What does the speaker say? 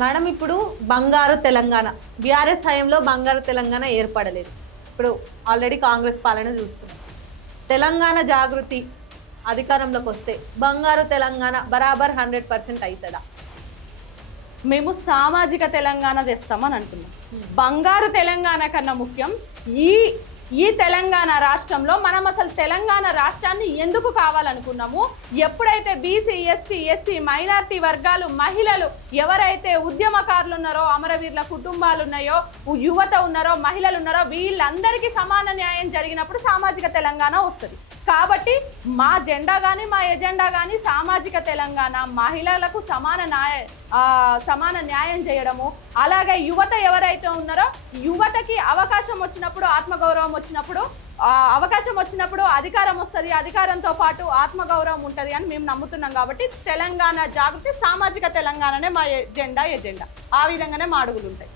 Madam ఇప్పుడు బంగారు Telangana BRS హయాంలో బంగారు తెలంగాణ ఏర్పడలేదు. ఇప్పుడు ఆల్రెడీ కాంగ్రెస్ పాలన చూస్తున్నాం. తెలంగాణ జాగృతి అధికారంలోకి వస్తే బంగారు తెలంగాణ బరాబర్ 100% అవుతుందా? మేము సామాజిక తెలంగాణ తెస్తామని అంటున్నాం. బంగారు తెలంగాణ కన్నా ముఖ్యం ఈ తెలంగాణ రాష్ట్రంలో మనం అసలు తెలంగాణ రాష్ట్రాన్ని ఎందుకు కావాలనుకున్నాము? ఎప్పుడైతే బీసీ, ఎస్టీ, ఎస్సీ, మైనారిటీ వర్గాలు, మహిళలు ఎవరైతే ఉద్యమకారులు ఉన్నారో, అమరవీరుల కుటుంబాలు ఉన్నాయో, యువత ఉన్నారో, మహిళలు ఉన్నారో, వీళ్ళందరికీ సమాన న్యాయం జరిగినప్పుడు సామాజిక తెలంగాణ వస్తుంది. కాబట్టి మా జెండా కానీ మా ఎజెండా కానీ సామాజిక తెలంగాణ, మహిళలకు సమాన న్యాయం చేయడము, అలాగే యువత ఎవరైతే ఉన్నారో యువతకి అవకాశం వచ్చినప్పుడు, ఆత్మగౌరవం వచ్చినప్పుడు, అవకాశం వచ్చినప్పుడు అధికారం వస్తుంది, అధికారంతో పాటు ఆత్మగౌరవం ఉంటుంది అని మేము నమ్ముతున్నాం. కాబట్టి తెలంగాణ జాగృతి సామాజిక తెలంగాణనే మా ఎజెండా. ఆ విధంగానే మా అడుగులు ఉంటాయి.